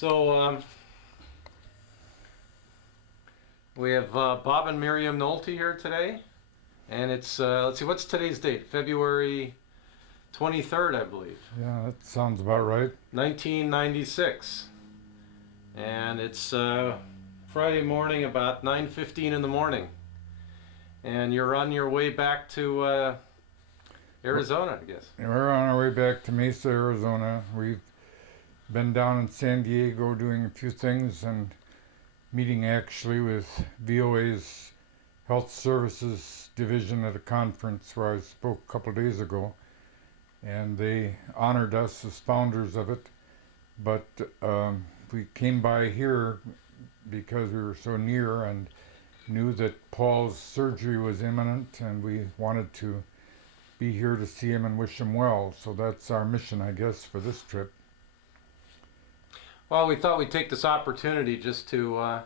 So we have Bob and Miriam Nolte here today, and it's let's see, what's today's date? February 23rd, I believe. Yeah, that sounds about right. 1996, and it's Friday morning, about 9:15 in the morning, and you're on your way back to Arizona, I guess. We're on our way back to Mesa, Arizona. We've been down in San Diego doing a few things and meeting actually with VOA's Health Services Division at a conference where I spoke a couple of days ago, and they honored us as founders of it. But we came by here because we were so near and knew that Paul's surgery was imminent, and we wanted to be here to see him and wish him well. So that's our mission, I guess, for this trip. Well, we thought we'd take this opportunity just to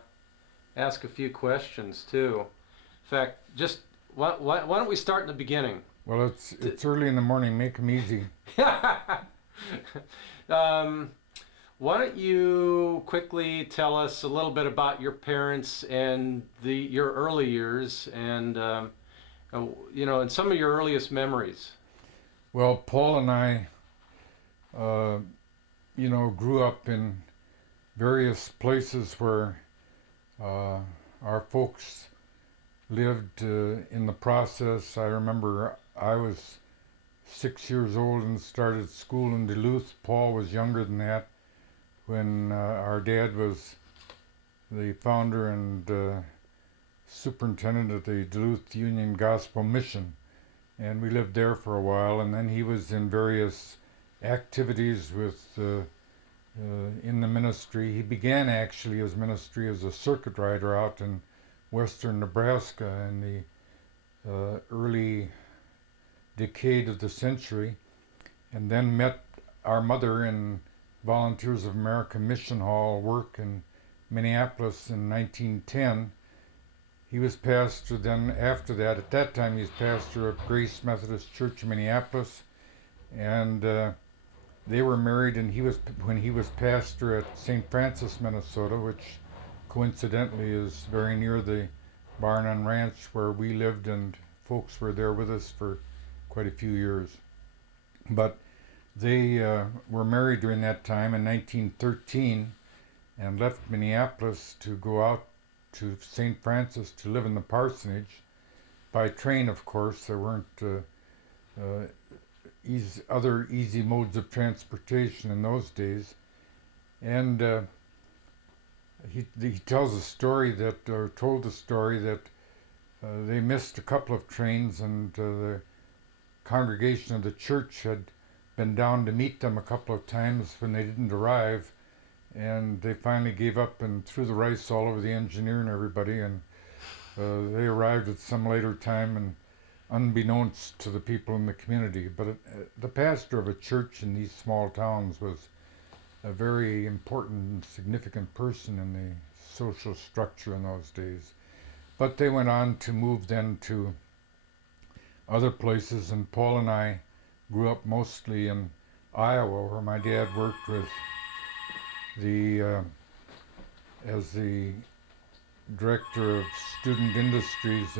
ask a few questions too. In fact, just why don't we start in the beginning? Well, it's early in the morning. Make them easy. Why don't you quickly tell us a little bit about your parents and your early years, and and some of your earliest memories. Well, Paul and I, grew up in various places where our folks lived in the process. I remember I was 6 years old and started school in Duluth. Paul was younger than that when our dad was the founder and superintendent of the Duluth Union Gospel Mission. And we lived there for a while, and then he was in various activities with in the ministry. He began actually his ministry as a circuit rider out in western Nebraska in the early decade of the century, and then met our mother in Volunteers of America Mission Hall work in Minneapolis in 1910. He was pastor then after that. At that time he was pastor of Grace Methodist Church in Minneapolis, and they were married, and when he was pastor at St. Francis, Minnesota, which coincidentally is very near the barn and ranch where we lived, and folks were there with us for quite a few years. But they were married during that time in 1913 and left Minneapolis to go out to St. Francis to live in the parsonage. By train, of course. There weren't other easy modes of transportation in those days. And he tells a story that, or told a story that they missed a couple of trains, and the congregation of the church had been down to meet them a couple of times when they didn't arrive, and they finally gave up and threw the rice all over the engineer and everybody, and they arrived at some later time, and unbeknownst to the people in the community. But the pastor of a church in these small towns was a very important and significant person in the social structure in those days. But they went on to move then to other places, and Paul and I grew up mostly in Iowa, where my dad worked with as the director of student industries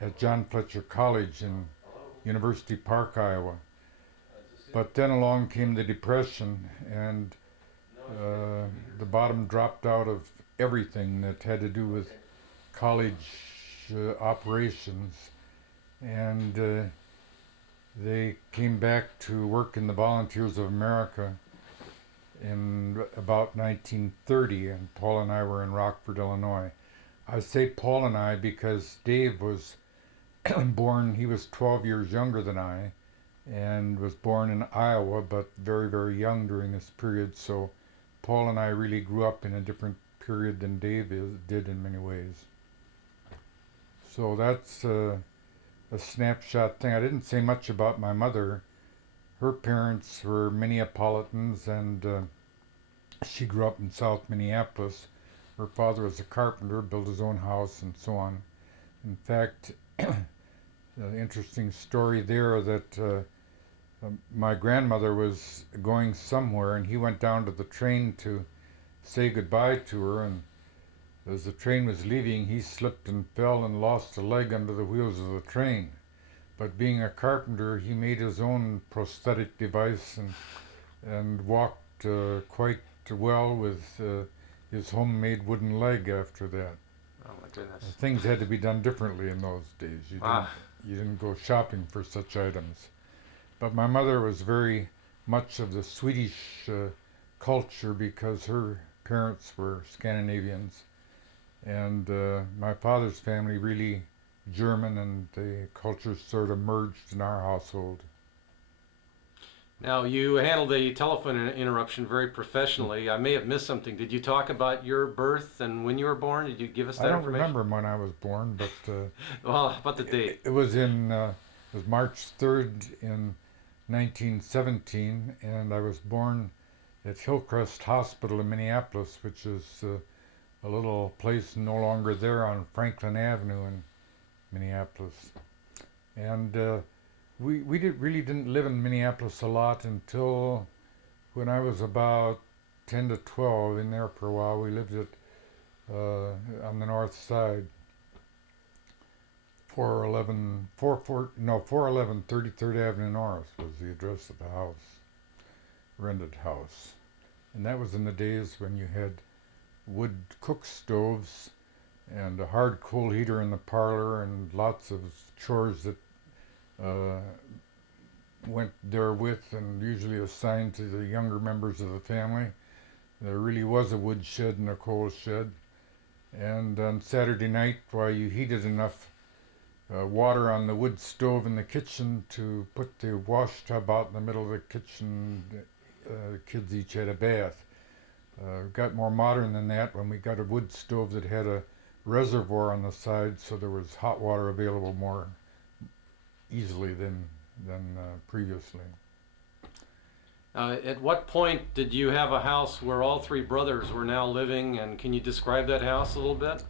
at John Fletcher College in University Park, Iowa. But then along came the Depression, and the bottom dropped out of everything that had to do with college operations, and they came back to work in the Volunteers of America in about 1930, and Paul and I were in Rockford, Illinois. I say Paul and I because Dave was born, he was 12 years younger than I, and was born in Iowa, but very, very young during this period. So Paul and I really grew up in a different period than Dave did in many ways. So that's a snapshot thing. I didn't say much about my mother. Her parents were Minneapolitans, and she grew up in South Minneapolis. Her father was a carpenter, built his own house, and so on. In fact, interesting story there that my grandmother was going somewhere, and he went down to the train to say goodbye to her, and as the train was leaving, he slipped and fell and lost a leg under the wheels of the train. But being a carpenter, he made his own prosthetic device and walked quite well with his homemade wooden leg after that. Oh my goodness. Things had to be done differently in those days. You didn't go shopping for such items. But my mother was very much of the Swedish culture because her parents were Scandinavians, and my father's family really German, and the culture sort of merged in our household. Now, you handled the telephone interruption very professionally. I may have missed something. Did you talk about your birth and when you were born? Did you give us that information? I don't remember when I was born, but well, how about the date? It was March 3rd in 1917, and I was born at Hillcrest Hospital in Minneapolis, which is a little place no longer there on Franklin Avenue in Minneapolis. And we really didn't live in Minneapolis a lot until when I was about 10 to 12. In there for a while. We lived at on the north side, 411 33rd Avenue North was the address of the house, rented house. And that was in the days when you had wood cook stoves and a hard coal heater in the parlor and lots of chores that went therewith and usually assigned to the younger members of the family. There really was a wood shed and a coal shed. And on Saturday night, while you heated enough water on the wood stove in the kitchen to put the wash tub out in the middle of the kitchen, the kids each had a bath. Got more modern than that when we got a wood stove that had a reservoir on the side, so there was hot water available more easily than previously. At what point did you have a house where all three brothers were now living, and can you describe that house a little bit?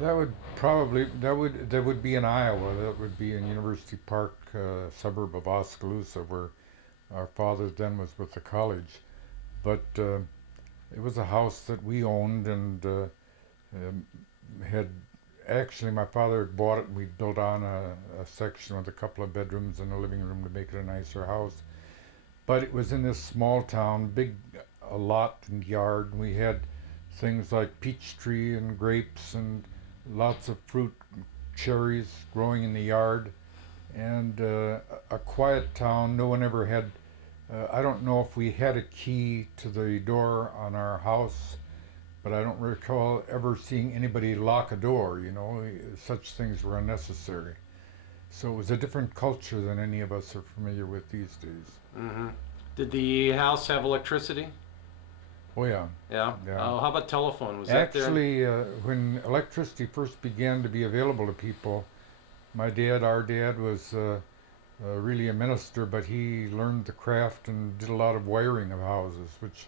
That would be in Iowa. That would be in University Park, suburb of Oskaloosa, where our father then was with the college. But it was a house that we owned and had. Actually, my father had bought it, and we built on a section with a couple of bedrooms and a living room to make it a nicer house. But it was in this small town, big lot and yard, and we had things like peach tree and grapes and lots of fruit, cherries growing in the yard, and a quiet town. No one ever had, I don't know if we had a key to the door on our house, but I don't recall ever seeing anybody lock a door, such things were unnecessary. So it was a different culture than any of us are familiar with these days. Mm-hmm. Did the house have electricity? Oh yeah. Yeah? Yeah. How about telephone? Was Actually, that there? When electricity first began to be available to people, our dad was really a minister, but he learned the craft and did a lot of wiring of houses, which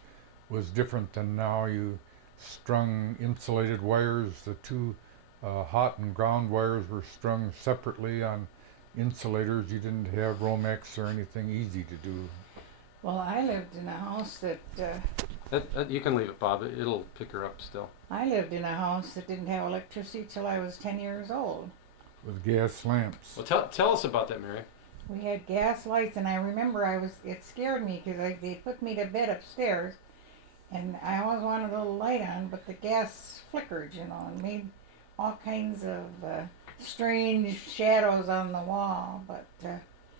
was different than now. You strung insulated wires. The two hot and ground wires were strung separately on insulators. You didn't have Romex or anything easy to do. Well, I lived in a house that you can leave it, Bob. It'll pick her up still. I lived in a house that didn't have electricity till I was 10 years old. With gas lamps. Well, tell us about that, Mary. We had gas lights, and I remember it scared me because they put me to bed upstairs, and I always wanted a little light on, but the gas flickered, and made all kinds of strange shadows on the wall. But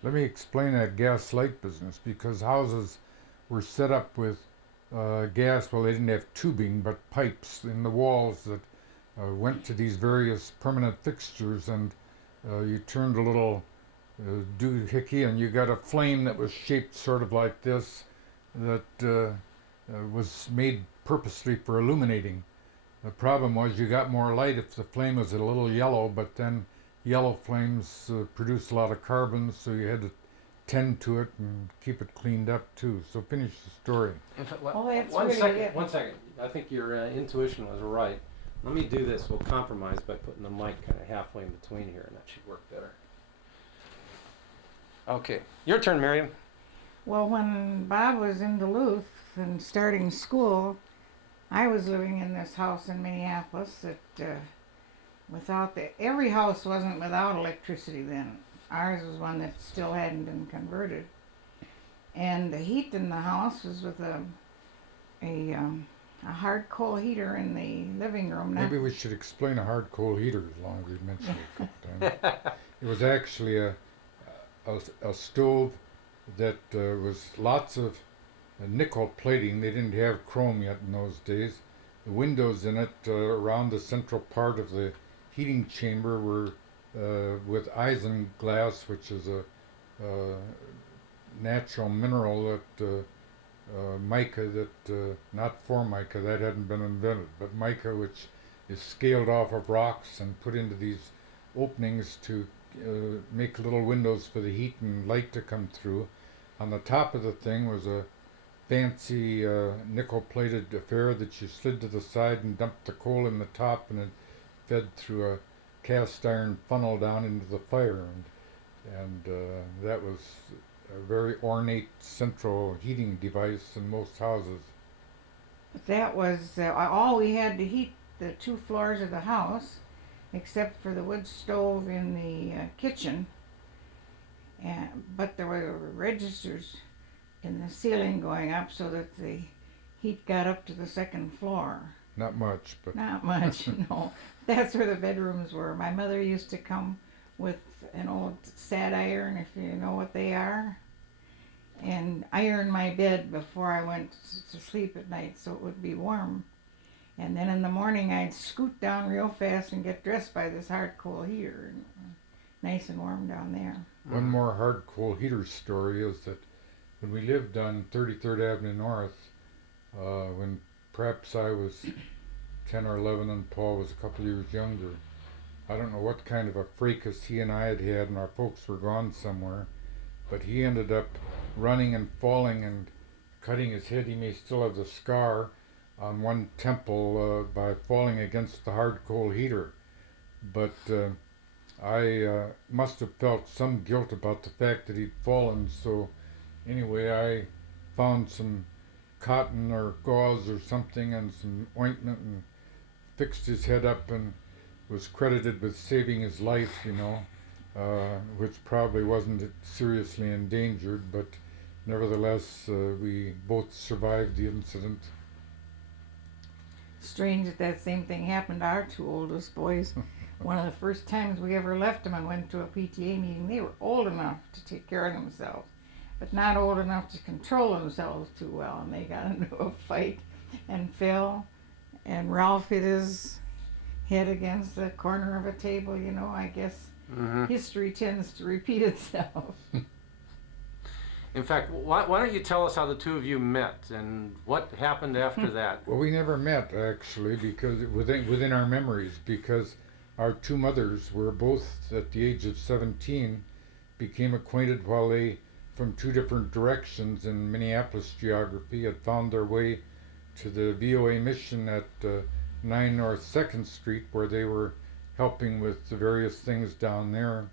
let me explain that gas light business, because houses were set up with gas. Well, they didn't have tubing, but pipes in the walls that went to these various permanent fixtures, and you turned a little doohickey, and you got a flame that was shaped sort of like this, that was made purposely for illuminating. The problem was you got more light if the flame was a little yellow, but then yellow flames produce a lot of carbon, so you had to tend to it and keep it cleaned up too. So finish the story. One second. I think your intuition was right. Let me do this. We'll compromise by putting the mic kind of halfway in between here, and that should work better. Okay, your turn, Miriam. Well, when Bob was in Duluth and starting school, I was living in this house in Minneapolis that every house wasn't without electricity then. Ours was one that still hadn't been converted. And the heat in the house was with a hard coal heater in the living room. Maybe we should explain a hard coal heater as long as we've mentioned it a couple times. It was actually a stove that was lots of nickel plating. They didn't have chrome yet in those days. The windows in it around the central part of the heating chamber were with isinglass, which is a natural mineral that mica that not formica, that hadn't been invented, but mica, which is scaled off of rocks and put into these openings to make little windows for the heat and light to come through. On the top of the thing was a fancy nickel-plated affair that you slid to the side and dumped the coal in the top, and it fed through a cast iron funnel down into the fire, and that was a very ornate central heating device in most houses. But that was all we had to heat the 2 floors of the house, except for the wood stove in the kitchen. But there were registers in the ceiling going up so that the heat got up to the 2nd floor. Not much, but Not much, no. That's where the bedrooms were. My mother used to come with an old sad iron, if you know what they are, and iron my bed before I went to sleep at night so it would be warm. And then in the morning I'd scoot down real fast and get dressed by this hard coal heater. Nice and warm down there. one more hard coal heater story is that when we lived on 33rd Avenue North, when perhaps I was 10 or 11 and Paul was a couple of years younger, I don't know what kind of a fracas he and I had and our folks were gone somewhere, but he ended up running and falling and cutting his head. He may still have the scar on one temple by falling against the hard coal heater. But I must have felt some guilt about the fact that he'd fallen, so anyway I found some cotton or gauze or something and some ointment and fixed his head up and was credited with saving his life, which probably wasn't seriously endangered, but nevertheless we both survived the incident. Strange that same thing happened to our 2 oldest boys. One of the first times we ever left them and went to a PTA meeting, they were old enough to take care of themselves, but not old enough to control themselves too well, and they got into a fight and fell, and Ralph hit his head against the corner of a table. I guess history tends to repeat itself. In fact, why don't you tell us how the 2 of you met and what happened after that? Well, we never met actually, because within our memories, because our 2 mothers were both at the age of 17, became acquainted while they, from 2 different directions in Minneapolis geography, had found their way to the VOA mission at 9 North 2nd Street, where they were helping with the various things down there,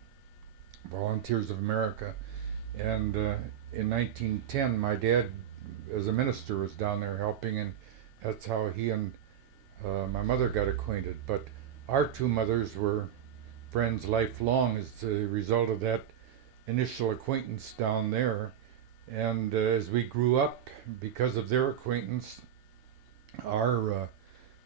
Volunteers of America. And in 1910, my dad, as a minister, was down there helping, and that's how he and my mother got acquainted. But our 2 mothers were friends lifelong as a result of that initial acquaintance down there. And as we grew up, because of their acquaintance, our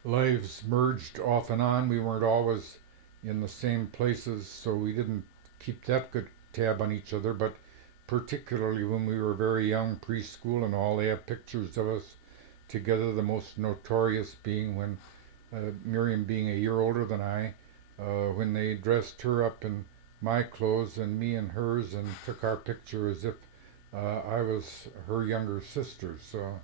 lives merged off and on. We weren't always in the same places, so we didn't keep that good tab on each other, but particularly when we were very young, preschool and all, they have pictures of us together, the most notorious being when Miriam being a year older than I, when they dressed her up in my clothes and me in hers and took our picture as if I was her younger sister. So